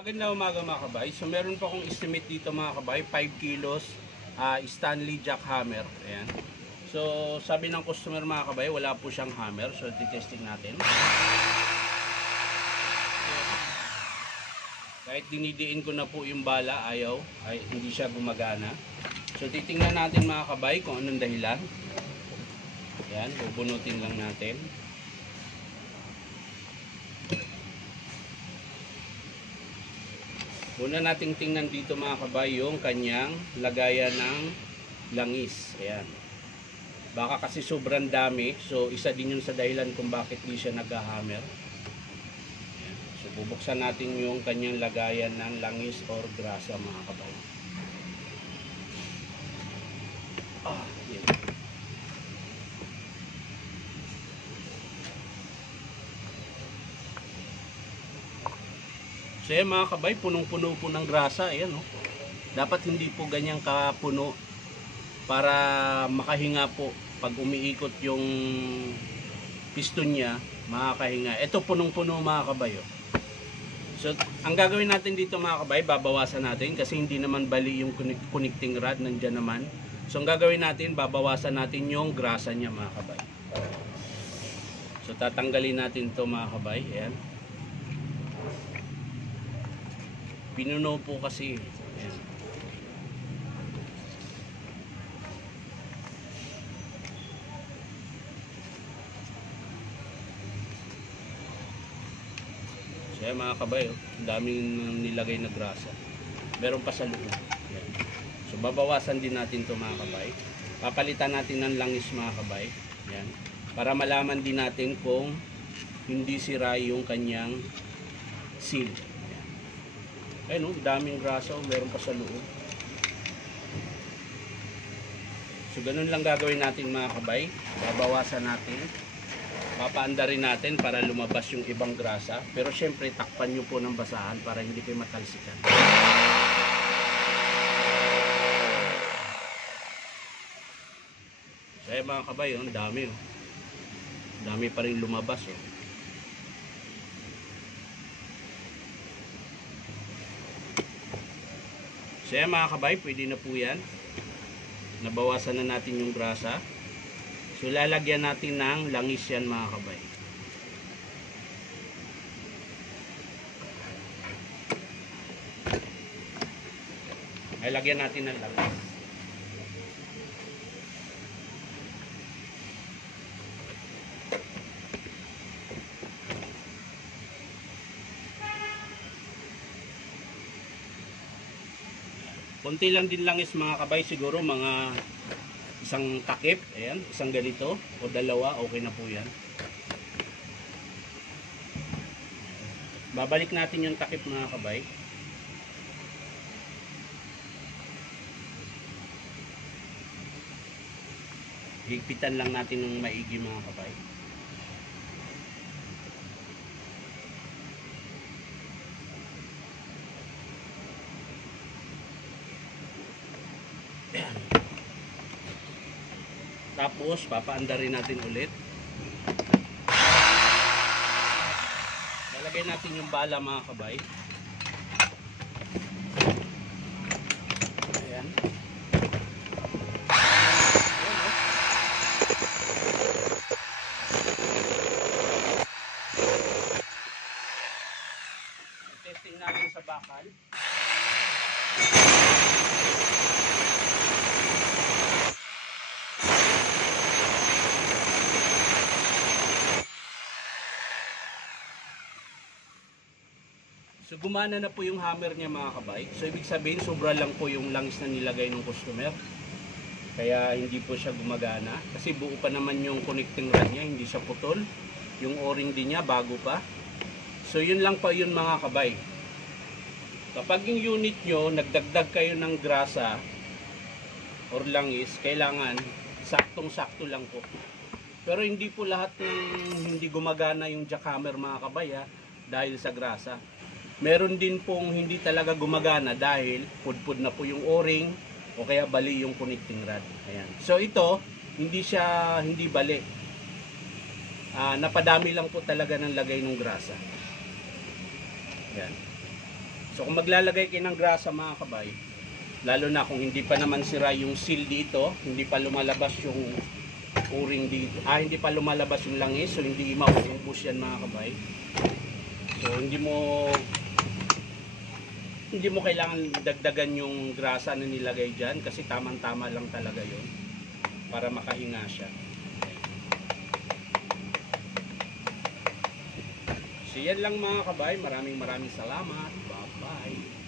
Magandang umaga mga kabay. So meron pa akong estimate dito mga kabay, 5 kilos Stanley jackhammer. Ayan. So sabi ng customer mga kabay, wala po siyang hammer. So titesting natin. Kahit dinidiin ko na po yung bala, ayaw, ay hindi siya gumagana. So titingnan natin mga kabay kung anong dahilan. Ayan, bubunutin lang natin. Una nating tingnan dito mga kabay yung kanyang lagayan ng langis. Ayan. Baka kasi sobrang dami. So isa din yun sa dahilan kung bakit di siya nag-hammer. So bubuksan natin yung kanyang lagayan ng langis or grasa mga kabay. Yan. So yan mga kabay, punong-puno po ng grasa. Ayan, oh. Dapat hindi po ganyang kapuno para makahinga po. Pag umiikot yung piston niya, makakahinga. Ito punong-puno mga kabay. Oh. So ang gagawin natin dito mga kabay, babawasan natin kasi hindi naman bali yung connecting rod, nandyan naman. So ang gagawin natin, babawasan natin yung grasa niya mga kabay. So tatanggalin natin to mga kabay. Ayan. Pinuno po kasi. Ayan. So yan mga kabay, oh, daming nilagay na grasa. Meron pa sa loob. Ayan. So babawasan din natin to mga kabay. Papalitan natin ng langis mga kabay. Ayan. Para malaman din natin kung hindi sira yung kanyang seal. Ayun, oh, daming grasa, oh, meron pa sa loob. So ganun lang gagawin natin mga kabay. Babawasan natin. Papaandarin natin para lumabas yung ibang grasa. Pero syempre takpan nyo po ng basahan para hindi kayo matalsikan. So ayun mga kabay, oh, dami. Oh. Dami pa rin lumabas. Oh. So yan mga kabay, pwede na po yan. Nabawasan na natin yung grasa. So lalagyan natin ng langis yan mga kabay. Ay lagyan natin ng langis. Konti lang din langis mga kabay, siguro mga isang takip, ayan, isang ganito o dalawa, okay na po yan. Babalik natin yung takip mga kabay. Higpitan lang natin ng maigi mga kabay. Tapos papaandarin natin ulit. Lalagay natin yung bala mga kabay. Ayan. Testing natin sa bakal. So gumana na po yung hammer niya mga kabay. So ibig sabihin sobra lang po yung langis na nilagay ng customer. Kaya hindi po siya gumagana. Kasi buo pa naman yung connecting rod niya, hindi siya putol. Yung o-ring din niya bago pa. So yun lang pa yun mga kabay. Kapag yung unit nyo, nagdagdag kayo ng grasa or langis, kailangan saktong-sakto lang po. Pero hindi po lahat ng hindi gumagana yung jackhammer mga kabay dahil sa grasa. Meron din pong hindi talaga gumagana dahil pudpud na po yung o-ring o kaya bali yung connecting rod. Ayan. So ito, hindi bali. Napadami lang po talaga ng lagay ng grasa. Ayan. So So kung maglalagay kayo ng grasa mga kabay, lalo na kung hindi pa naman sira yung seal dito, hindi pa lumalabas yung o-ring dito, hindi pa lumalabas yung langis, so hindi mauubos yan mga kabay. So hindi mo kailangan dagdagan yung grasa na nilagay dyan kasi tamang-tama lang talaga yon para makahinga siya. So yan lang mga kabay, maraming salamat. Bye bye.